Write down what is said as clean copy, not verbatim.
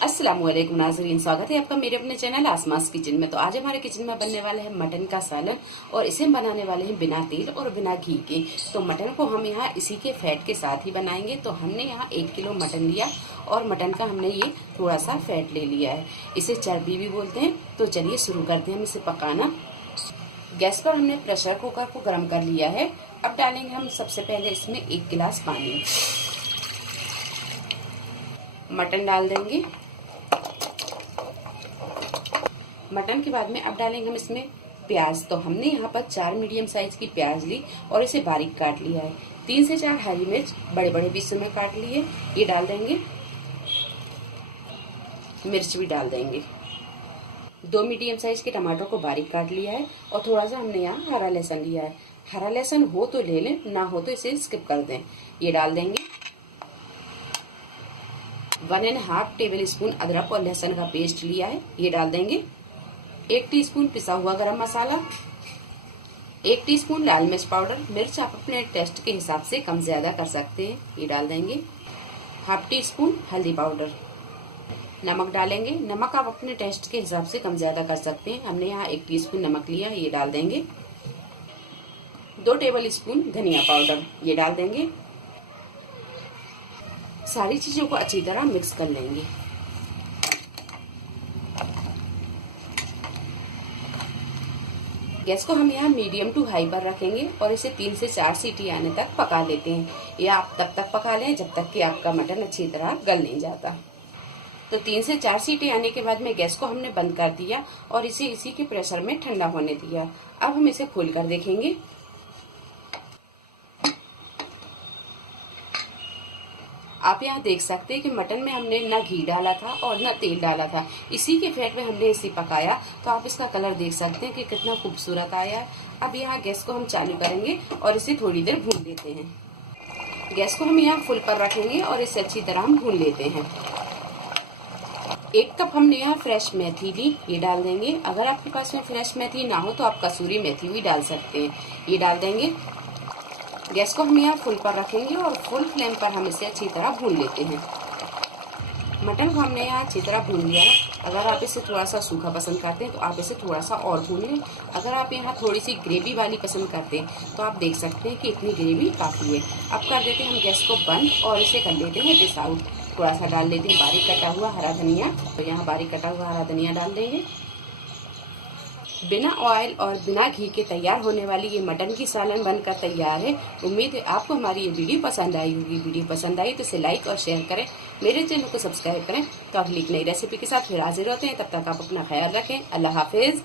अस्सलामुअलैकुम नाज़रीन, स्वागत है आपका मेरे अपने चैनल आसमास किचन में। तो आज हमारे किचन में बनने वाला है मटन का सालन और इसे हम बनाने वाले हैं बिना तेल और बिना घी के। तो मटन को हम यहाँ इसी के फैट के साथ ही बनाएंगे। तो हमने यहाँ 1 किलो मटन लिया और मटन का हमने ये थोड़ा सा फैट ले लिया है, इसे चर्बी भी बोलते हैं। तो चलिए शुरू करते हैं हम इसे पकाना। गैस पर हमने प्रेशर कुकर को गर्म कर लिया है। अब डालेंगे हम सबसे पहले इसमें 1 गिलास पानी, मटन डाल देंगे। मटन के बाद में अब डालेंगे हम इसमें प्याज। तो हमने यहाँ पर 4 मीडियम साइज की प्याज ली और इसे बारीक काट लिया है। 3 से 4 हरी मिर्च बड़े बड़े पीसों में काट लिए, ये डाल देंगे। मिर्च भी डाल देंगे। 2 मीडियम साइज के टमाटर को बारीक काट लिया है और थोड़ा सा हमने यहाँ हरा लहसुन लिया है। हरा लहसुन हो तो ले लें, ना हो तो इसे स्किप कर दें। ये डाल देंगे। 1.5 टेबल स्पून अदरक और लहसुन का पेस्ट लिया है, ये डाल देंगे। 1 टीस्पून पिसा हुआ गरम मसाला, 1 टीस्पून लाल मिर्च पाउडर। मिर्च आप अपने टेस्ट के हिसाब से कम ज्यादा कर सकते हैं, ये डाल देंगे। 1/2 टीस्पून हल्दी पाउडर। नमक डालेंगे। नमक आप अपने टेस्ट के हिसाब से कम ज्यादा कर सकते हैं। हमने यहाँ 1 टीस्पून नमक लिया, ये डाल देंगे। 2 टेबल स्पून धनिया पाउडर, ये डाल देंगे। सारी चीजों को अच्छी तरह मिक्स कर लेंगे। गैस को हम यहाँ मीडियम टू हाई पर रखेंगे और इसे 3 से 4 सीटी आने तक पका लेते हैं। या आप तब तक पका लें जब तक कि आपका मटन अच्छी तरह गल नहीं जाता। तो 3 से 4 सीटी आने के बाद में गैस को हमने बंद कर दिया और इसे इसी के प्रेशर में ठंडा होने दिया। अब हम इसे खोल कर देखेंगे। आप यहाँ देख सकते हैं कि मटन में हमने ना घी डाला था और ना तेल डाला था, इसी के फैट में हमने इसे पकाया। तो आप इसका कलर देख सकते हैं कि कितना खूबसूरत आया है। अब यहाँ गैस को हम चालू करेंगे और इसे थोड़ी देर भून लेते हैं। गैस को हम यहाँ फुल पर रखेंगे और इसे अच्छी तरह हम भून लेते हैं। 1 कप हमने यहाँ फ्रेश मेथी ली, ये डाल देंगे। अगर आपके पास में फ्रेश मेथी ना हो तो आप कसूरी मेथी भी डाल सकते हैं, ये डाल देंगे। गैस को हम यहाँ फुल पर रखेंगे और फुल फ्लेम पर हम इसे अच्छी तरह भून लेते हैं। मटन को हमने यहाँ अच्छी तरह भून लिया है। अगर आप इसे थोड़ा सा सूखा पसंद करते हैं तो आप इसे थोड़ा सा और भून लें। अगर आप यहाँ थोड़ी सी ग्रेवी वाली पसंद करते हैं तो आप देख सकते हैं कि इतनी ग्रेवी काफ़ी है। अब कर देते हैं हम गैस को बंद और इसे कर लेते हैं डिश आउट। थोड़ा सा डाल लेते हैं बारीक कटा हुआ हरा धनिया। तो यहाँ बारीक कटा हुआ हरा धनिया डाल देंगे। बिना ऑयल और बिना घी के तैयार होने वाली ये मटन की सालन बनकर तैयार है। उम्मीद है आपको हमारी ये वीडियो पसंद आई होगी। वीडियो पसंद आई तो इसे लाइक और शेयर करें, मेरे चैनल को सब्सक्राइब करें। तो अगली नई रेसिपी के साथ फिर हाजिर होते हैं। तब तक आप अपना ख्याल रखें। अल्लाह हाफिज।